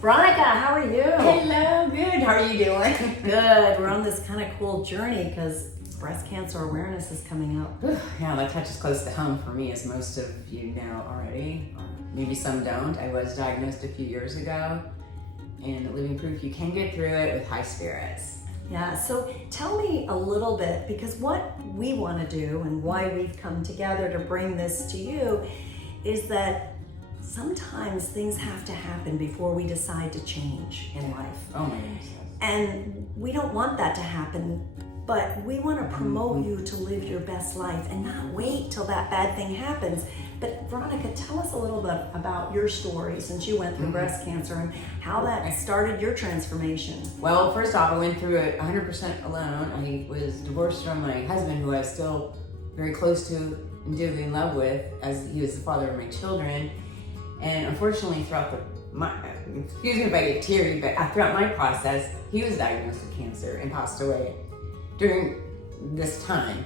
Veronica, how are you? Hello, good. How are you doing? Good. We're on this kind of cool journey because breast cancer awareness is coming up. Yeah, that touches close to home for me, as most of you know already. Maybe some don't. I was diagnosed a few years ago, and living proof you can get through it with high spirits. Yeah, so tell me a little bit, because what we want to do and why we've come together to bring this to you is that sometimes things have to happen before we decide to change in life. Oh my goodness. And we don't want that to happen, but we want to promote you to live your best life and not wait till that bad thing happens. But Veronica, tell us a little bit about your story since you went through breast cancer and how that started your transformation. Well, first off, I went through it 100% alone. I was divorced from my husband, who I was still very close to and dearly in love with, as he was the father of my children. And unfortunately, throughout excuse me if I get teary, but throughout my process, he was diagnosed with cancer and passed away during this time.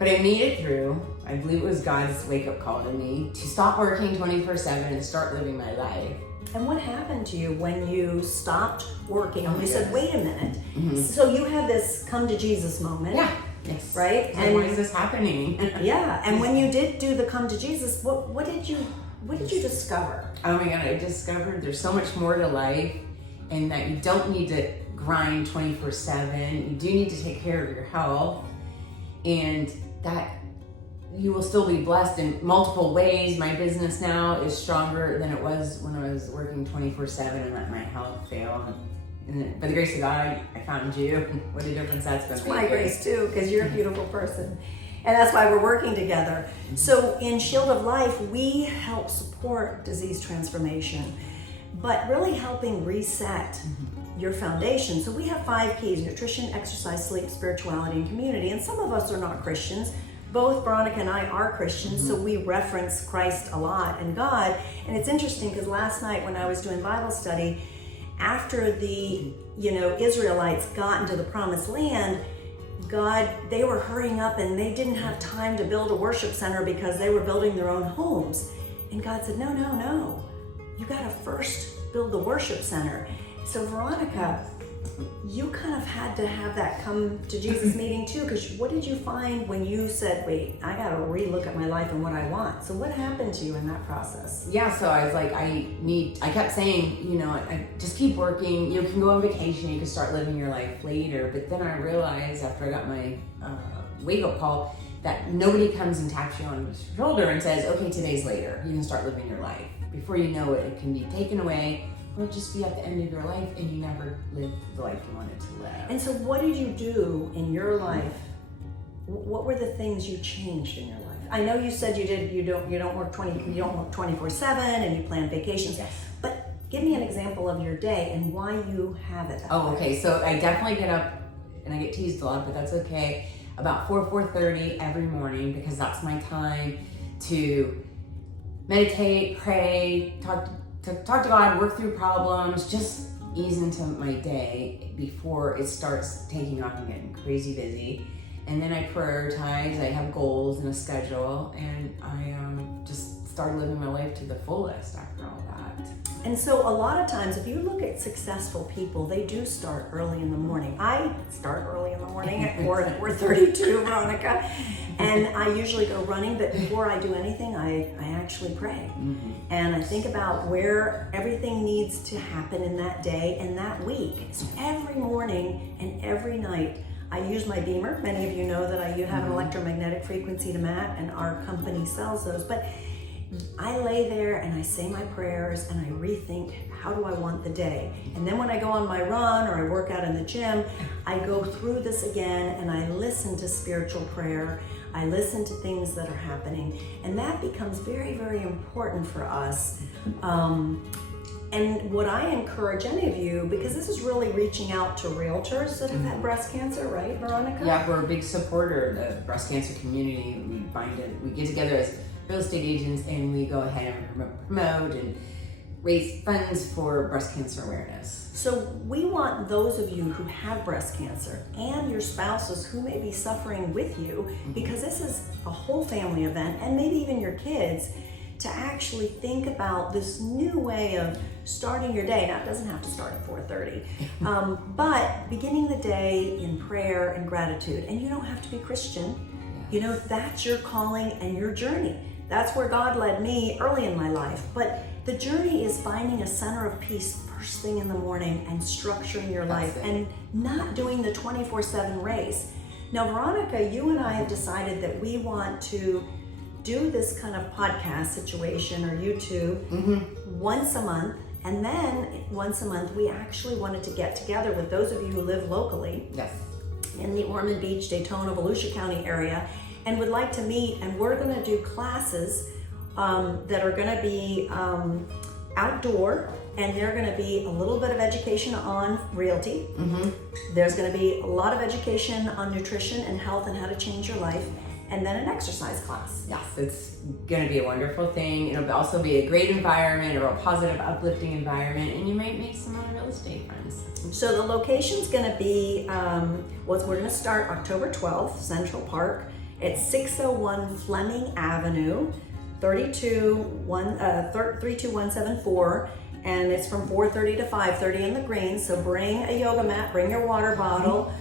But I made it through. I believe it was God's wake-up call to me to stop working 24/7 and start living my life. And what happened to you when you stopped working? You yes. said, wait a minute. So you had this come to Jesus moment. Yeah. Yes. Right? And why is this happening? Yeah. And when you did do the come to Jesus, what did you discover? Oh my God, I discovered there's so much more to life, and that you don't need to grind 24/7. You do need to take care of your health, and that you will still be blessed in multiple ways. My business now is stronger than it was when I was working 24/7 and let my health fail. And by the grace of God, I found you. What a difference that's been. It's my grace too, because you're a beautiful person. And that's why we're working together. So in Shield of Life, we help support disease transformation, but really helping reset your foundation. So we have 5 keys: nutrition, exercise, sleep, spirituality, and community. And some of us are not Christians. Both Veronica and I are Christians, so we reference Christ a lot and God. And it's interesting because last night when I was doing Bible study, after the Israelites got into the promised land, they were hurrying up and they didn't have time to build a worship center because they were building their own homes. And God said, no, you gotta first build the worship center. So Veronica, you kind of had to have that come to Jesus meeting too, because what did you find when you said, wait, I gotta relook at my life and what I want? So what happened to you in that process? Yeah, so I was like, I kept saying, I just keep working. You can go on vacation, you can start living your life later. But then I realized after I got my wake-up call that nobody comes and taps you on the shoulder and says, okay, today's later. You can start living your life. Before you know it, it can be taken away, or just be at the end of your life and you never lived the life you wanted to live. And so what did you do in your life? What were the things you changed in your life? I know you said you don't work 24/7 and you plan vacations. Yes. But give me an example of your day and why you have it. Okay. So I definitely get up, and I get teased a lot, but that's okay, about 4:30 every morning, because that's my time to meditate, pray, talk to God, work through problems, just ease into my day before it starts taking off and getting crazy busy. And then I prioritize, I have goals and a schedule, and I just start living my life to the fullest after all that. And so a lot of times, if you look at successful people, they do start early in the morning. I start early in the morning at 4:32, Veronica, and I usually go running, but before I do anything, I actually pray. And I think about where everything needs to happen in that day and that week. So every morning and every night, I use my beamer. Many of you know that I have an electromagnetic frequency to mat, and our company sells those. But I lay there and I say my prayers and I rethink, how do I want the day? And then when I go on my run or I work out in the gym, I go through this again and I listen to spiritual prayer. I listen to things that are happening, and that becomes very, very important for us. And what I encourage any of you, because this is really reaching out to realtors that have had breast cancer, right, Veronica? Yeah, we're a big supporter of the breast cancer community. We get together as real estate agents and we go ahead and promote and raise funds for breast cancer awareness. So we want those of you who have breast cancer and your spouses who may be suffering with you, because this is a whole family event, and maybe even your kids, to actually think about this new way of starting your day. Now, it doesn't have to start at 4:30, but beginning the day in prayer and gratitude. And you don't have to be Christian. You know, that's your calling and your journey. That's where God led me early in my life. But the journey is finding a center of peace first thing in the morning and structuring your life and not doing the 24/7 race. Now, Veronica, you and I have decided that we want to do this kind of podcast situation or YouTube once a month. And then once a month, we actually wanted to get together with those of you who live locally in the Ormond Beach, Daytona, Volusia County area, and would like to meet. And we're going to do classes that are going to be outdoor, and they're going to be a little bit of education on realty. There's going to be a lot of education on nutrition and health and how to change your life, and then an exercise class. Yes, it's going to be a wonderful thing. It'll also be a great environment, a real positive, uplifting environment, and you might make some other real estate friends. So the location's going to be, we're going to start October 12th, Central Park at 601 Fleming Avenue, 32174, and it's from 4:30 to 5:30 in the green. So bring a yoga mat, bring your water bottle,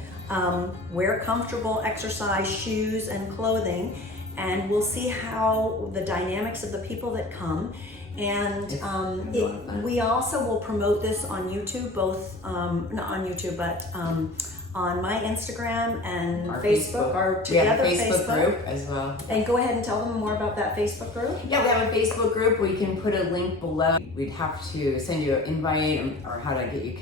wear comfortable exercise shoes and clothing, and we'll see how the dynamics of the people that come. And we also will promote this on YouTube, both not on YouTube, but on my Instagram and our Facebook, our Together we have a Facebook group as well. And go ahead and tell them more about that Facebook group. Yeah, we have a Facebook group. We can put a link below. We'd have to send you an invite or how to get you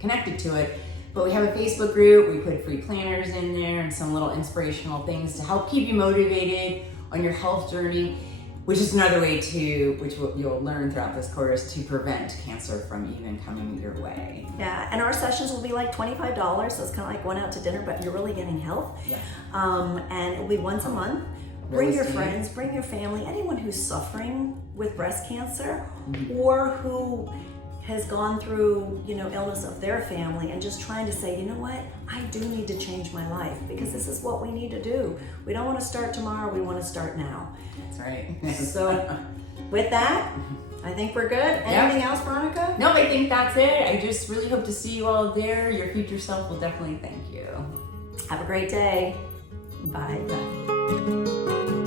connected to it. But we have a Facebook group. We put free planners in there and some little inspirational things to help keep you motivated on your health journey, which is another way you'll learn throughout this course to prevent cancer from even coming your way. Yeah, and our sessions will be like $25, so it's kind of like going out to dinner, but you're really getting health. Yeah. And it will be once a month. Bring your friends, bring your family, anyone who's suffering with breast cancer or who has gone through, illness of their family, and just trying to say, you know what, I do need to change my life because this is what we need to do. We don't want to start tomorrow, we want to start now. That's right. So with that, I think we're good. Anything else, Veronica? No, I think that's it. I just really hope to see you all there. Your future self will definitely thank you. Have a great day. Bye. Bye.